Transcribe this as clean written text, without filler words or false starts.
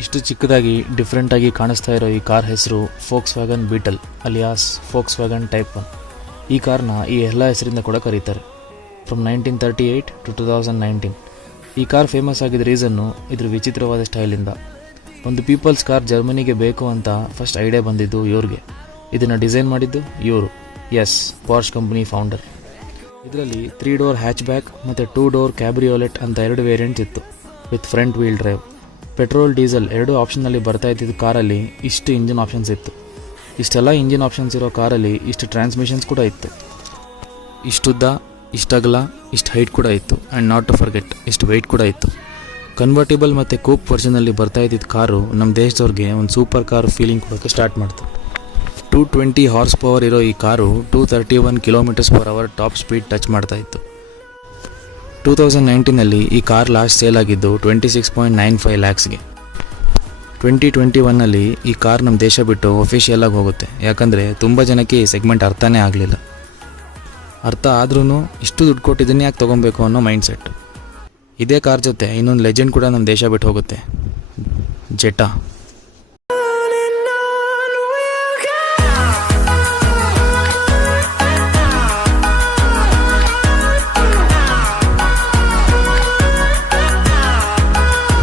ಇಷ್ಟು ಚಿಕ್ಕದಾಗಿ ಡಿಫ್ರೆಂಟಾಗಿ ಕಾಣಿಸ್ತಾ ಇರೋ ಈ ಕಾರ್ ಹೆಸರು Volkswagen Beetal alias Volkswagen type 1. ಈ ಕಾರ್ನ ಈ ಎಲ್ಲ ಹೆಸರಿಂದ ಕೂಡ ಕರೀತಾರೆ. ಫ್ರಮ್ 1938 to 2019 ಈ ಕಾರ್ ಫೇಮಸ್ ಆಗಿದ್ದ ರೀಸನ್ನು ಇದ್ರ ವಿಚಿತ್ರವಾದ ಸ್ಟೈಲಿಂದ. ಒಂದು ಪೀಪಲ್ಸ್ ಕಾರ್ ಜರ್ಮನಿಗೆ ಬೇಕು ಅಂತ ಫಸ್ಟ್ ಐಡಿಯಾ ಬಂದಿದ್ದು ಇವ್ರಿಗೆ. ಇದನ್ನು ಡಿಸೈನ್ ಮಾಡಿದ್ದು ಇವರು, ಎಸ್, ಪಾರ್ಷ್ ಕಂಪನಿ ಫೌಂಡರ್. ಇದರಲ್ಲಿ 3 ಡೋರ್ ಹ್ಯಾಚ್ ಬ್ಯಾಕ್ ಮತ್ತು 2 ಡೋರ್ ಕ್ಯಾಬ್ರಿಯೋಲೆಟ್ ಅಂತ 2 ವೇರಿಯಂಟ್ಸ್ ಇತ್ತು with front wheel drive. Petrol diesel 2 ಆಪ್ಷನ್ನಲ್ಲಿ ಬರ್ತಾ ಇದ್ದಿದ್ದು ಕಾರಲ್ಲಿ ಇಷ್ಟು ಇಂಜಿನ್ ಆಪ್ಷನ್ಸ್ ಇತ್ತು. ಇಷ್ಟೆಲ್ಲ ಇಂಜಿನ್ ಆಪ್ಷನ್ಸ್ ಇರೋ ಕಾರಲ್ಲಿ ಇಷ್ಟು ಟ್ರಾನ್ಸ್ಮಿಷನ್ಸ್ ಕೂಡ ಇತ್ತು. ಇಷ್ಟುದ್ದ, ಇಷ್ಟಗಲ, ಇಷ್ಟು ಹೈಟ್ ಕೂಡ ಇತ್ತು. ಆ್ಯಂಡ್ ನಾಟ್ ಟು ಫರ್ಗೆಟ್ ಇಷ್ಟು ವೆಯ್ಟ್ ಕೂಡ ಇತ್ತು. ಕನ್ವರ್ಟಿಬಲ್ ಮತ್ತು ಕೂಪ್ ವರ್ಷನಲ್ಲಿ ಬರ್ತಾ ಇದ್ದಿದ್ದು ಕಾರು ನಮ್ಮ ದೇಶದವ್ರಿಗೆ ಒಂದು ಸೂಪರ್ ಕಾರು ಫೀಲಿಂಗ್ ಕೊಡೋಕ್ಕೆ ಸ್ಟಾರ್ಟ್ ಮಾಡ್ತು. 220 ಹಾರ್ಸ್ ಪವರ್ ಇರೋ ಈ car 231 km/h top speed touch ಮಾಡ್ತಾ ಇತ್ತು. 2019ನಲ್ಲಿ ಈ ಕಾರ್ ಲಾಸ್ಟ್ ಸೇಲ್ ಆಗಿದ್ದು 26.95 lakhsಗೆ. 2021ನಲ್ಲಿ ಈ ಕಾರ್ ನಮ್ಮ ದೇಶ ಬಿಟ್ಟು ಒಫಿಷಿಯಲ್ ಆಗಿ ಹೋಗುತ್ತೆ. ಯಾಕಂದರೆ ತುಂಬ ಜನಕ್ಕೆ ಈ ಸೆಗ್ಮೆಂಟ್ ಅರ್ಥನೇ ಆಗಲಿಲ್ಲ. ಅರ್ಥ ಆದ್ರೂ ಇಷ್ಟು ದುಡ್ಡು ಕೊಟ್ಟಿದ್ದನ್ನು ಯಾಕೆ ತೊಗೊಬೇಕು ಅನ್ನೋ ಮೈಂಡ್ಸೆಟ್. ಇದೇ ಕಾರ್ ಜೊತೆ ಇನ್ನೊಂದು ಲೆಜೆಂಡ್ ಕೂಡ ನಮ್ಮ ದೇಶ ಬಿಟ್ಟು ಹೋಗುತ್ತೆ, ಜೆಟಾ.